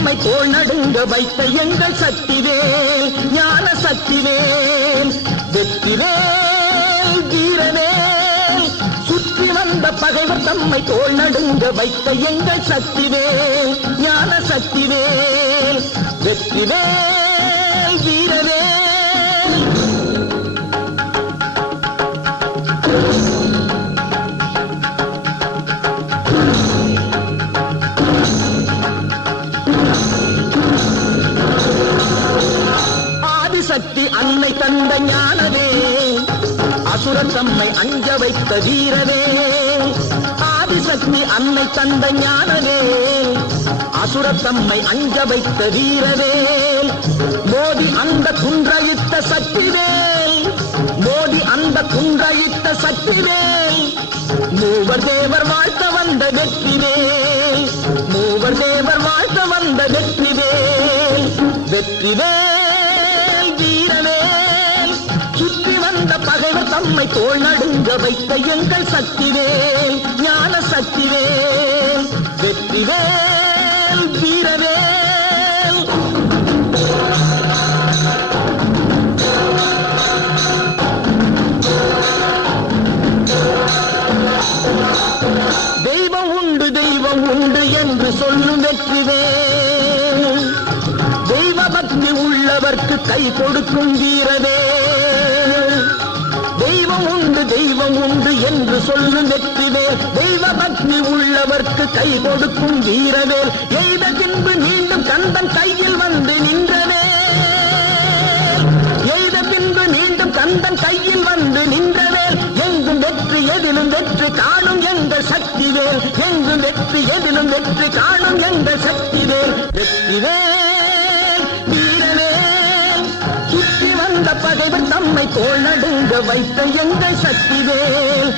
தம்மை தோள் நடுங்க வைத்த எங்கள் சக்திவேல் ஞான சக்திவேல் வெற்றிவேல் வீரவேல் சுற்றி வந்த பகைவர் தம்மை தோள் நடுங்க வைத்த எங்கள் சக்திவேல் ஞான சக்திவேல் வெற்றிவேல் வீரவேல். ஆதிசக்தி அன்னை தந்த ஞானவே அசுரர் தம்மை அஞ்ச வைத்த வீரவே. ஆதிசக்தி அன்னை தந்த ஞானவே அசுரர் தம்மை அஞ்ச வைத்த வீரவே. மோதி அந்த குன்றையிட்ட சக்திவேல் மோதி அந்த குன்றையிட்ட சக்திவேல் மூவர் தேவர் வாழ்த்த வந்த வெற்றிவேல் மூவர் தேவர் வாழ்த்த வந்த வெற்றிவேல் வெற்றிவேல் வீரவேல் சுற்றி வந்த பகைவர் தம்மை தோள் நடுங்க வைத்த எங்கள் சக்திவேல் ஞான சக்திவேல் வெற்றிவேல் வீரவேல். தெய்வம் உண்டு என்று சொல்லும் வெற்றிவேல் தெய்வ பக்தி உள்ளவர்க்கு கை கொடுக்கும் வீரவேல். தெய்வம் உண்டு என்று சொல்லும் வெற்றிவேல் தெய்வ பக்தி உள்ளவர்க்கு கை கொடுக்கும் வீரவேல். எய்த பின்பு மீண்டும் கந்தன் கையில் வந்து நின்றவேல் எய்த பின்பு மீண்டும் கந்தன் கையில் வந்து நின்றவேல். எங்கும் வெற்றி எதிலும் வெற்றி காணும் எங்கள் சக்திவேல் எங்கும் வெற்றி எதிலும் வெற்றி காணும் எங்கள் சக்திவேல் வெற்றிவேல் வீரவேல் சுற்றி வந்த பகைவர் தம்மை தோள் நடுங்க வைத்த எங்கள் சக்திவேல்